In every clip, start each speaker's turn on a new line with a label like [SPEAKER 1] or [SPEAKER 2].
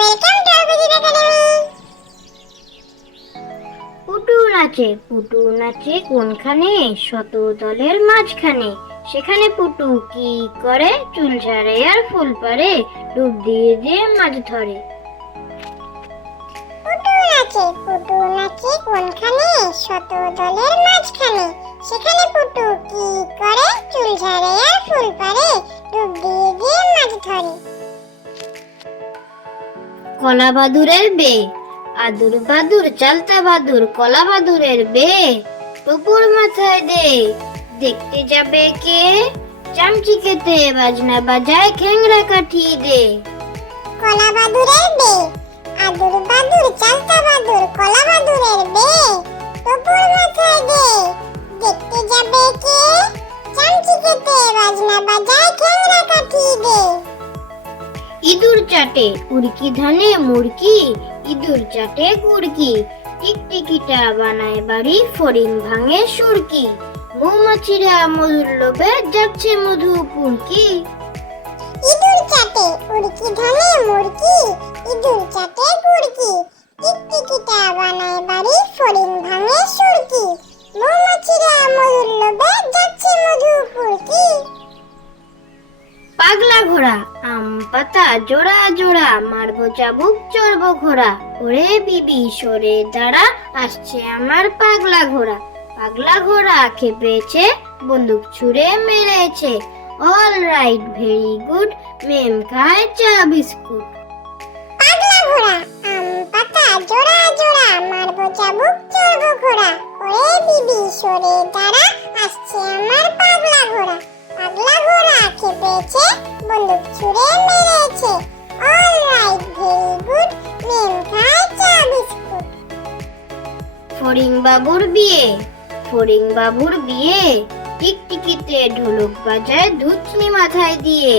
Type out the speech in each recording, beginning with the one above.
[SPEAKER 1] Welcome to Abhijit academy
[SPEAKER 2] Putu নাচে পুটু নাচে কোনখানে? শত দলের মাঝখানে। সেখানে পুটু কি করে? চুল ঝাড়ে আর ফুল পারে ডুব দিয়ে দিয়ে মাছ ধরে।
[SPEAKER 1] পুটু নাচে পুটু নাচে কোনখানে? শত দলের মাঝখানে।
[SPEAKER 2] কলা বাদুরের বে আদুর বাদুর, চালতা বাদুর, কলা বাদুরের বে টুকুর মাথায় দে, দেখতে যাবে কে? চামচি খেতে বাজনা বাজায় খেংরা কাঠিয়ে দে।
[SPEAKER 1] কলা বাদুরের বে
[SPEAKER 2] ইঁদুর চাটে, উড়কি ধানে মুড়কি, ইঁদুর চাটে কুড়কি টিকটিকিটা বানায় বাড়ি, ফড়িং ভাঙে সুরকি, মৌমাছিরা মধুর লোভে যাচ্ছে মধু পুরকি।
[SPEAKER 1] ইঁদুর চাটে, উড়কি ধানে মুড়কি, ইঁদুর চাটে কুড়কি টিকটিকিটা বানায় বাড়ি, ফড়িং ভাঙে সুরকি।
[SPEAKER 2] ঘোড়া, আম পাতা জোড়া জোড়া, মারবো চাবুক, চড়বো ঘোড়া। ওরে বিবি, সরে দাঁড়া, আসছে আমার পাগলা ঘোড়া। পাগলা ঘোড়া খেপেছে, বন্দুক ছুঁড়ে মেরেছে। All right very good ma'am খায় চা, বিস্কুট।
[SPEAKER 1] পাগলা ঘোড়া, আম পাতা জোড়া জোড়া, মারবো চাবুক, চড়বো ঘোড়া। ওরে বিবি, সরে দাঁড়া, আসছে আমার ঘোড়া খেপেছে বন্দুক ছুঁড়ে মেরেছে। All right very good ma'am খায় চা বিস্কুট।
[SPEAKER 2] ফড়িং বাবুর বিয়ে ফড়িং বাবুর বিয়ে। টিকটিকিতে ঢোলক বাজায় ধুচনি মাথায় দিয়ে।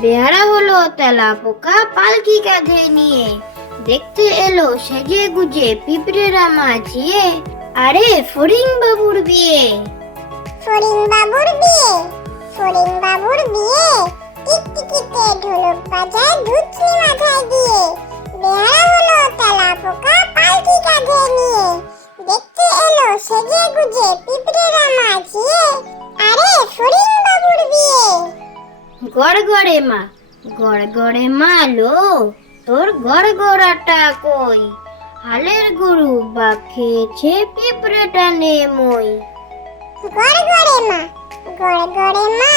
[SPEAKER 2] বেহারা হলো তেলা পোকা পালকি কাঁধে নিয়ে। দেখতে এলো সেজে গুজে পিঁপড়েরা মাছিয়ে আরে ফড়িং বাবুর বিয়ে।
[SPEAKER 1] ফরিং বাবুর বিয়ে। ফরিং বাবুর বিয়ে। টিকটিকিতে ঢোলক বাজায় ধুচনি মাথায় দিয়ে। বেহারা হলো তেলা পোকা পালকি কাঁধে নিয়ে। দেখতে এলো সেজে গুজে পিঁপড়েরা মাছিয়ে আরে ফরিং বাবুর বিয়ে।
[SPEAKER 2] গড় গড়ে মা গড় গড়ে মা লো তোর গড় গড়াটা কই? হালের গরু বা খেয়েছে পিঁপড়েটা নে মই।
[SPEAKER 1] গড় গড়ে মা গড় গড়ে মা